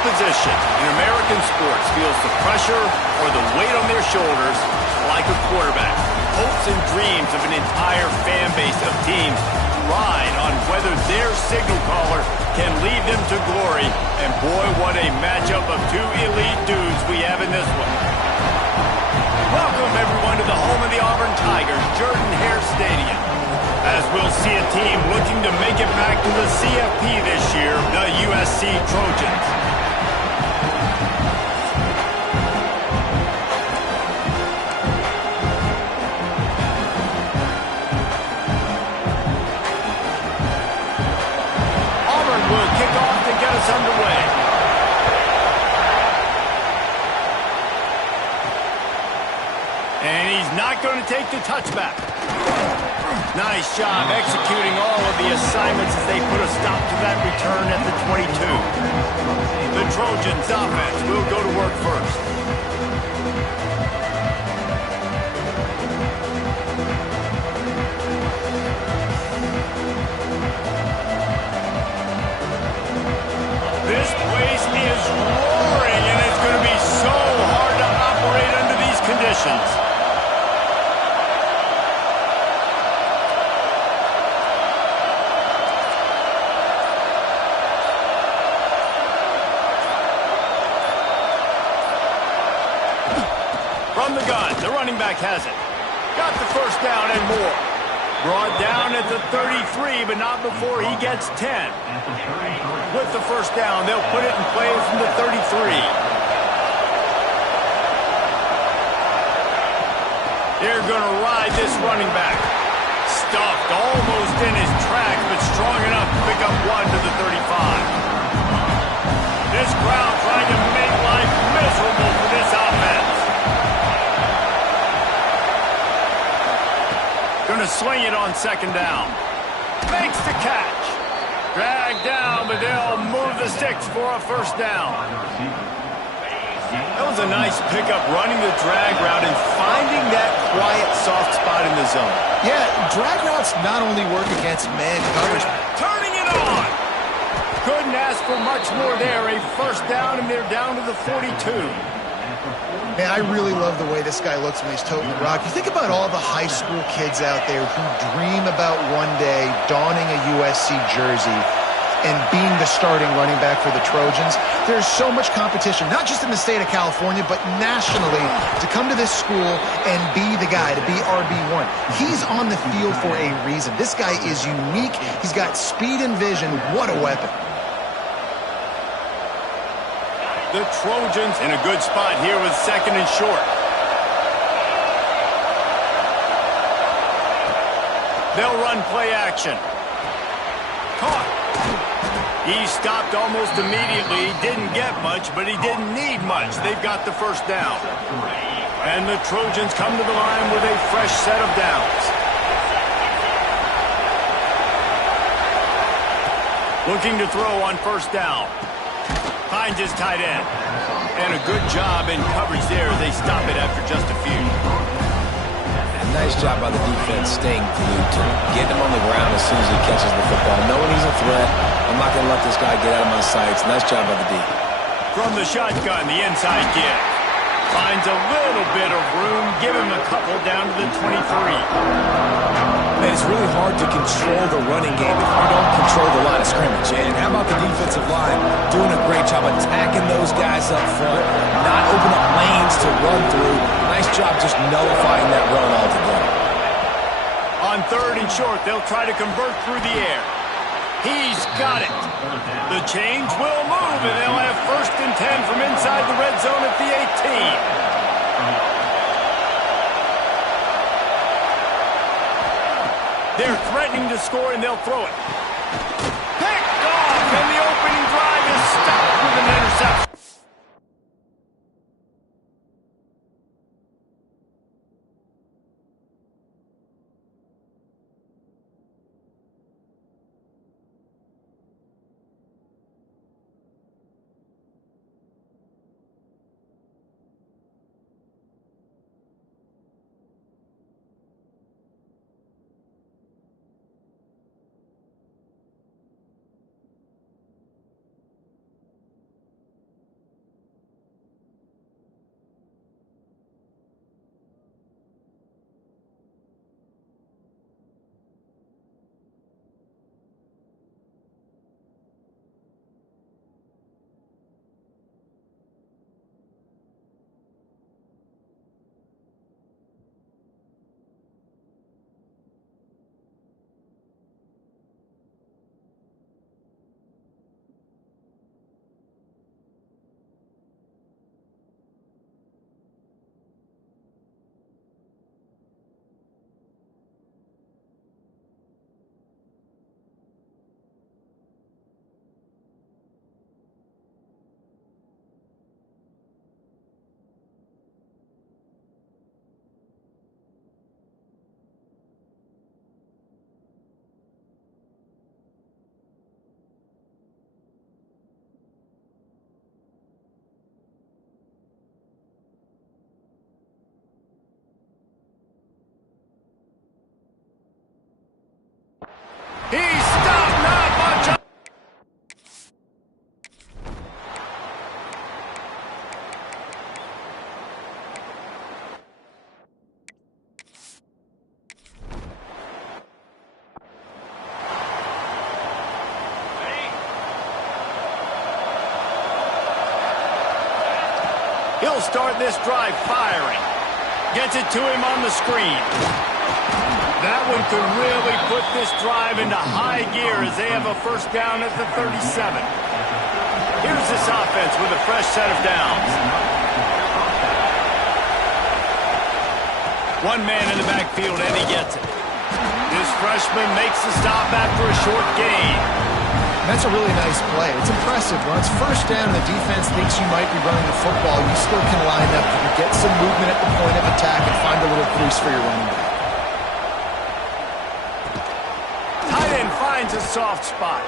position in American sports feels the pressure or the weight on their shoulders like a quarterback. Hopes and dreams of an entire fan base of teams ride on whether their signal caller can lead them to glory. And boy, what a matchup of two elite dudes we have in this one. Welcome, everyone, to the home of the Auburn Tigers, Jordan-Hare Stadium. As we'll see a team looking to make it back to the CFP this year, the USC Trojans. Auburn will kick off to get us underway. And he's not going to take the touchback. Nice job executing all of the assignments as they put a stop to that return at the 22. The Trojans offense will go to work first. This place is roaring, and it's going to be so hard to operate under these conditions. From the gun, the running back has it. Got the first down and more. Brought down at the 33, but not before he gets 10. With the first down, they'll put it in play from the 33. They're going to ride this running back. Stuffed almost in his tracks, but strong enough to pick up one to the 35. This crowd trying to make life miserable for this offense. Going to sling it on second down. Makes the catch. Dragged down, but they'll move the sticks for a first down. That was a nice pickup, running the drag route and finding that quiet, soft spot in the zone. Yeah, drag routes not only work against man coverage. Turning it on. Couldn't ask for much more there. A first down, and they're down to the 42. Man, I really love the way this guy looks when he's toting the rock. You think about all the high school kids out there who dream about one day donning a USC jersey and being the starting running back for the Trojans. There's so much competition, not just in the state of California, but nationally, to come to this school and be the guy, to be RB1. He's on the field for a reason. This guy is unique. He's got speed and vision. What a weapon. The Trojans in a good spot here with second and short. They'll run play action. Caught. He stopped almost immediately. Didn't get much, but he didn't need much. They've got the first down. And the Trojans come to the line with a fresh set of downs. Looking to throw on first down. Finds his tight end. And a good job in coverage there. They stop it after just a few. Nice job by the defense staying glued to him. Getting him on the ground as soon as he catches the football. Knowing he's a threat, I'm not going to let this guy get out of my sights. Nice job by the D. From the shotgun, the inside give. Finds a little bit of room. Give him a couple down to the 23. And it's really hard to control the running game if you don't control the line of scrimmage. And how about the defensive line doing a great job attacking those guys up front, not open up lanes to run through. Nice job just nullifying that run altogether. On third and short, they'll try to convert through the air. He's got it. The change will move, and they'll have first and 10 from inside the red zone at the 18. They're threatening to score, and they'll throw it. Picked off, and the opening drive is stopped with an interception. He's stopped, not much. He'll start this drive firing. Gets it to him on the screen. That one could really put this drive into high gear as they have a first down at the 37. Here's this offense with a fresh set of downs. One man in the backfield, and he gets it. This freshman makes the stop after a short gain. That's a really nice play. It's impressive. When it's first down and the defense thinks you might be running the football, you still can line up. You get some movement at the point of attack and find a little crease for your running back. Tight end finds a soft spot.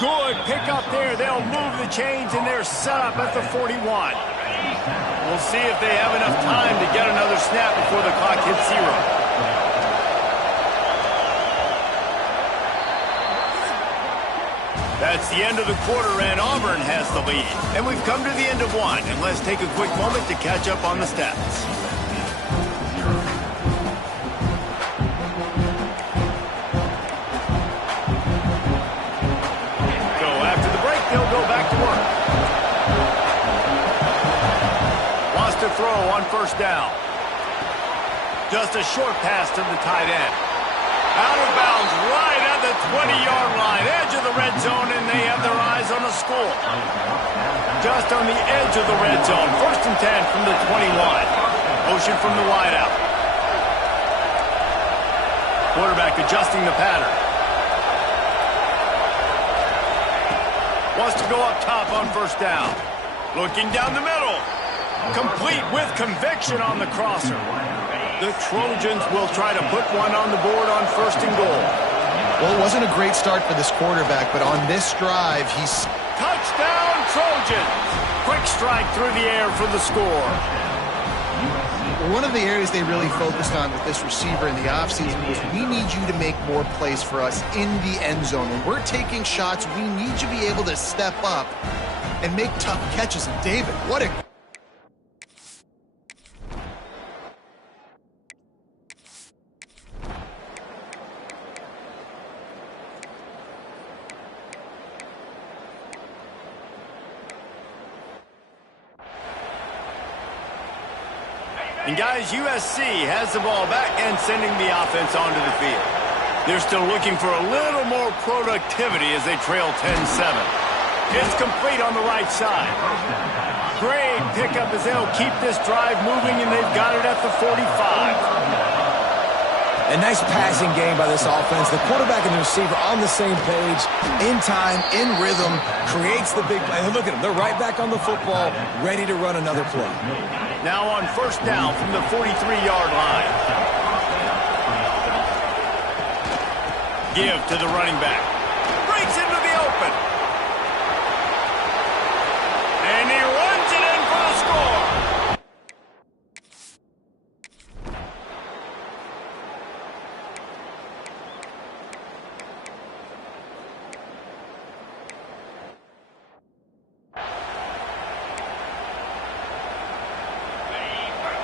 Good pick up there. They'll move the chains, and they're set up at the 41. We'll see if they have enough time to get another snap before the clock hits 0. That's the end of the quarter, and Auburn has the lead. And we've come to the end of one, and let's take a quick moment to catch up on the stats. So after the break, they'll go back to work. Wants to throw on first down. Just a short pass to the tight end. Out of bounds right at the 20-yard line, edge of the red zone, and they have their eyes on a score. Just on the edge of the red zone, 1st and 10 from the 21. Motion from the wideout. Quarterback adjusting the pattern. Wants to go up top on first down. Looking down the middle. Complete with conviction on the crosser. The Trojans will try to put one on the board on 1st and goal. Well, it wasn't a great start for this quarterback, but on this drive, he's... Touchdown, Trojans! Quick strike through the air for the score. One of the areas they really focused on with this receiver in the offseason was we need you to make more plays for us in the end zone. When we're taking shots, we need you to be able to step up and make tough catches. And David, what a... And guys, USC has the ball back and sending the offense onto the field. They're still looking for a little more productivity as they trail 10-7. It's complete on the right side. Great pickup as they'll keep this drive moving, and they've got it at the 45. A nice passing game by this offense. The quarterback and the receiver on the same page, in time, in rhythm, creates the big play. And look at them. They're right back on the football, ready to run another play. Now on first down from the 43-yard line. Give to the running back. Breaks into the open. And he runs it in for the score.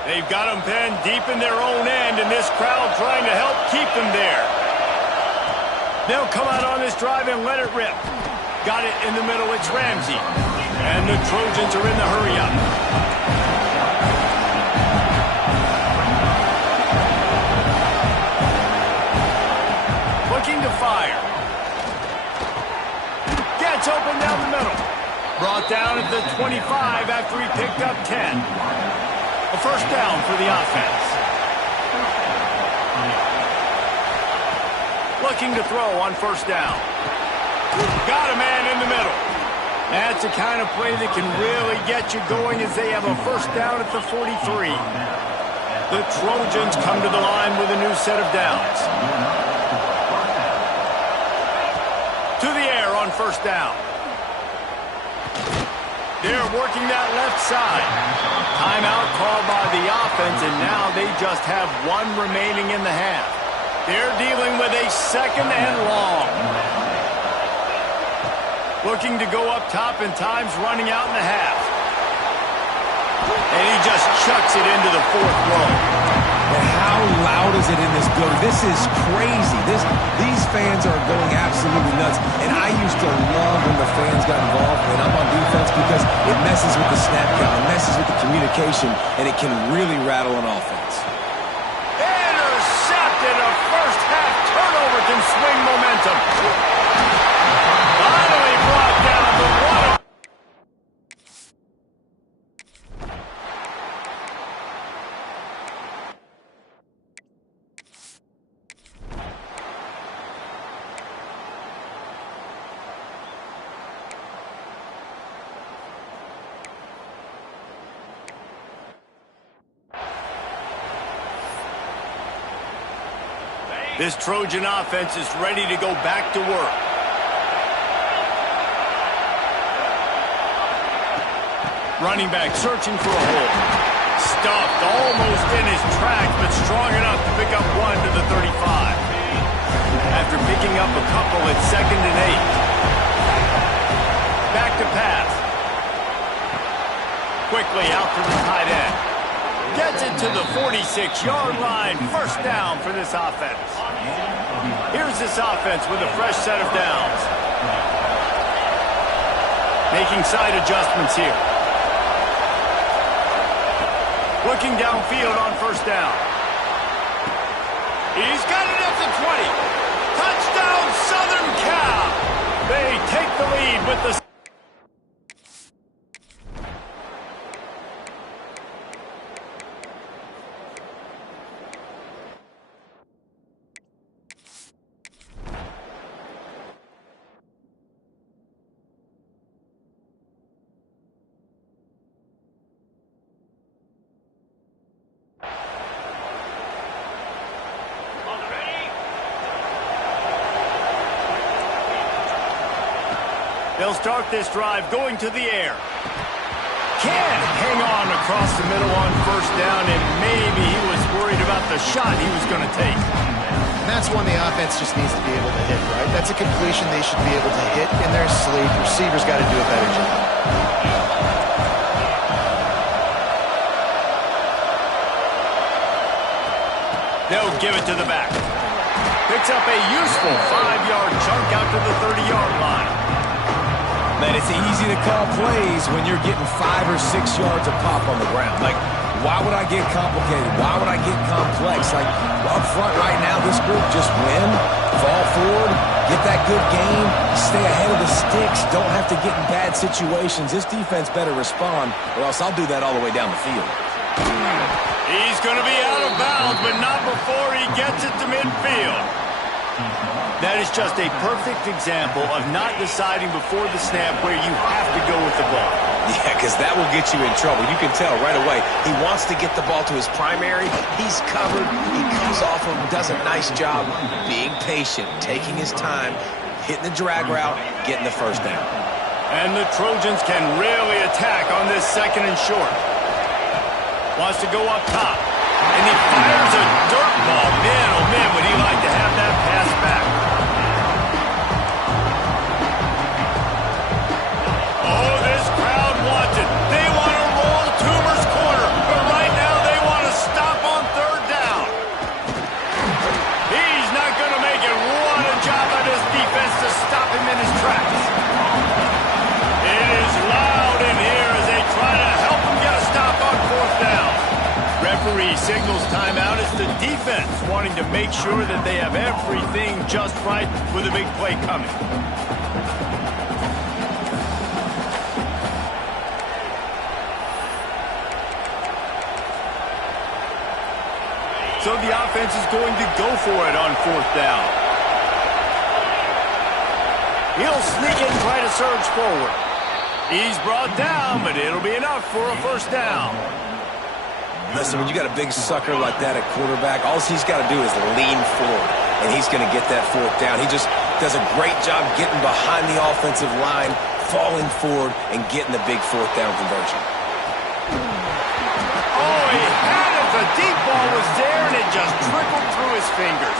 They've got them pinned deep in their own end, and this crowd trying to help keep them there. They'll come out on this drive and let it rip. Got it in the middle, it's Ramsey. And the Trojans are in the hurry-up. Looking to fire. Gets open down the middle. Brought down at the 25 after he picked up 10. A first down for the offense. Looking to throw on first down. Got a man in the middle. That's the kind of play that can really get you going as they have a first down at the 43. The Trojans come to the line with a new set of downs. To the air on first down. They're working that left side. Timeout called by the offense, and now they just have one remaining in the half. They're dealing with a second and long. Looking to go up top, and time's running out in the half. And he just chucks it into the fourth row. And how loud is it in this building? This is crazy. These fans are going absolutely nuts. And I used to love when the fans got involved when I'm on defense because it messes with the snap count, it messes with the communication, and it can really rattle an offense. Intercepted. A first half turnover can swing momentum. Finally brought down the one. This Trojan offense is ready to go back to work. Running back searching for a hole. Stuffed almost in his tracks, but strong enough to pick up one to the 35. After picking up a couple at 2nd and 8. Back to pass. Quickly out to the tight end. Gets it to the 46-yard line. First down for this offense. Here's this offense with a fresh set of downs. Making side adjustments here. Looking downfield on first down. He's got it at the 20. Touchdown, Southern Cal. They take the lead with the... They'll start this drive going to the air. Can hang on across the middle on first down, and maybe he was worried about the shot he was going to take. And that's one the offense just needs to be able to hit, right? That's a completion they should be able to hit in their sleep. Receivers got to do a better job. They'll give it to the back. Picks up a useful 5-yard chunk out to the 30-yard line. Man, it's easy to call plays when you're getting 5 or 6 yards of pop on the ground. Like, why would I get complicated? Why would I get complex? Like, up front right now, this group just win, fall forward, get that good game, stay ahead of the sticks, don't have to get in bad situations. This defense better respond, or else I'll do that all the way down the field. He's going to be out of bounds, but not before he gets it to midfield. That is just a perfect example of not deciding before the snap where you have to go with the ball. Yeah, because that will get you in trouble. You can tell right away. He wants to get the ball to his primary. He's covered. He comes off him, does a nice job being patient, taking his time, hitting the drag route, getting the first down. And the Trojans can really attack on this 2nd and short. Wants to go up top. And he fires a dirt ball. Man, oh man, would he like to have that pass back. Oh, this crowd wants it. They want to roll Toomer's corner. But right now they want to stop on 3rd down. He's not going to make it. What a job by this defense to stop him in his tracks. It is loud in here as they try to help him get a stop on 4th down. Referee signals timeout as the defense wanting to make sure that they have everything just right with a big play coming. So the offense is going to go for it on 4th down. He'll sneak it and try to surge forward. He's brought down, but it'll be enough for a first down. Listen, when you got a big sucker like that at quarterback, all he's got to do is lean forward, and he's going to get that 4th down. He just does a great job getting behind the offensive line, falling forward, and getting the big 4th down conversion. Oh, he had it. The deep ball was there, and it just trickled through his fingers.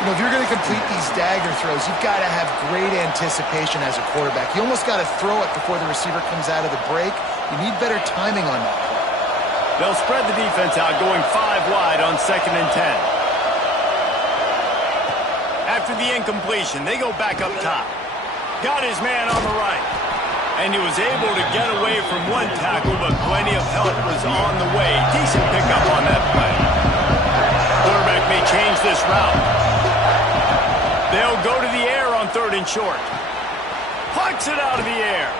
You know, if you're going to complete these dagger throws, you've got to have great anticipation as a quarterback. You almost got to throw it before the receiver comes out of the break. You need better timing on that play. They'll spread the defense out, going 5 wide on 2nd and 10. After the incompletion, they go back up top. Got his man on the right. And he was able to get away from one tackle, but plenty of help was on the way. Decent pickup on that play. Quarterback may change this route. They'll go to the air on 3rd and short. Punts it out of the air.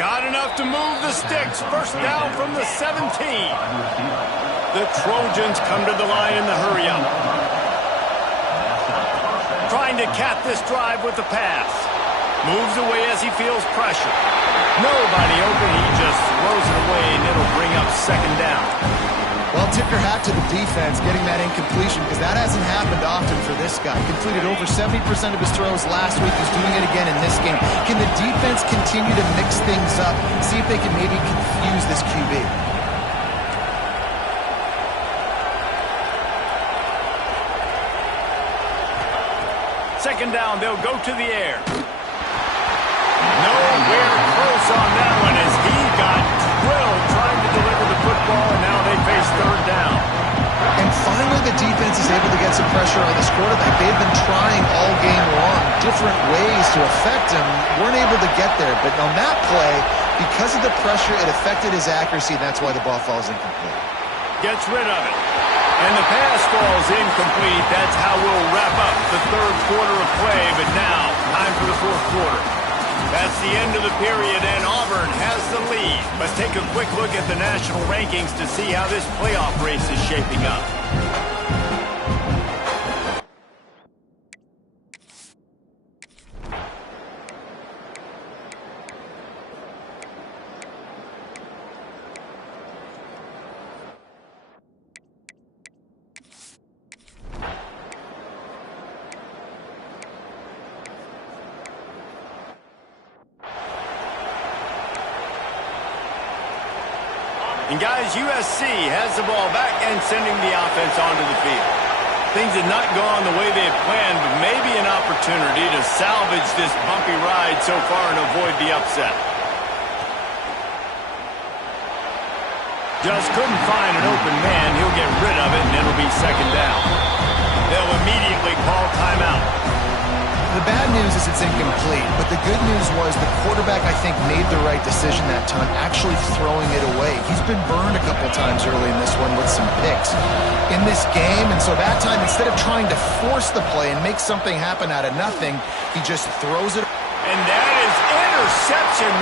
Got enough to move the sticks. First down from the 17. The Trojans come to the line in the hurry-up. Trying to cap this drive with the pass. Moves away as he feels pressure. Nobody open. He just throws it away, and it'll bring up 2nd down. Well, tip your hat to the defense getting that incompletion, because that hasn't happened often for this guy. Completed over 70% of his throws last week. He's doing it again in this game. Can the defense continue to mix things up? See if they can maybe confuse this QB. 2nd down, they'll go to the air. Nowhere close on that one as he got drilled trying to deliver the football, and now they face 3rd down. And finally the defense is able to get some pressure on this quarterback. They've been trying all game long different ways to affect him. Weren't able to get there, but on that play, because of the pressure, it affected his accuracy, and that's why the ball falls incomplete. Gets rid of it. And the pass falls incomplete. That's how we'll wrap up the 3rd quarter of play, but now time for the 4th quarter. That's the end of the period, and Auburn has the lead. Let's take a quick look at the national rankings to see how this playoff race is shaping up. And guys, USC has the ball back and sending the offense onto the field. Things had not gone the way they had planned, but maybe an opportunity to salvage this bumpy ride so far and avoid the upset. Just couldn't find an open man. He'll get rid of it, and it'll be 2nd down. They'll immediately call timeout. The bad news is it's incomplete, but the good news was the quarterback, I think, made the right decision that time, actually throwing it away. He's been burned a couple times early in this one with some picks in this game, and so that time, instead of trying to force the play and make something happen out of nothing, he just throws it. And that is interception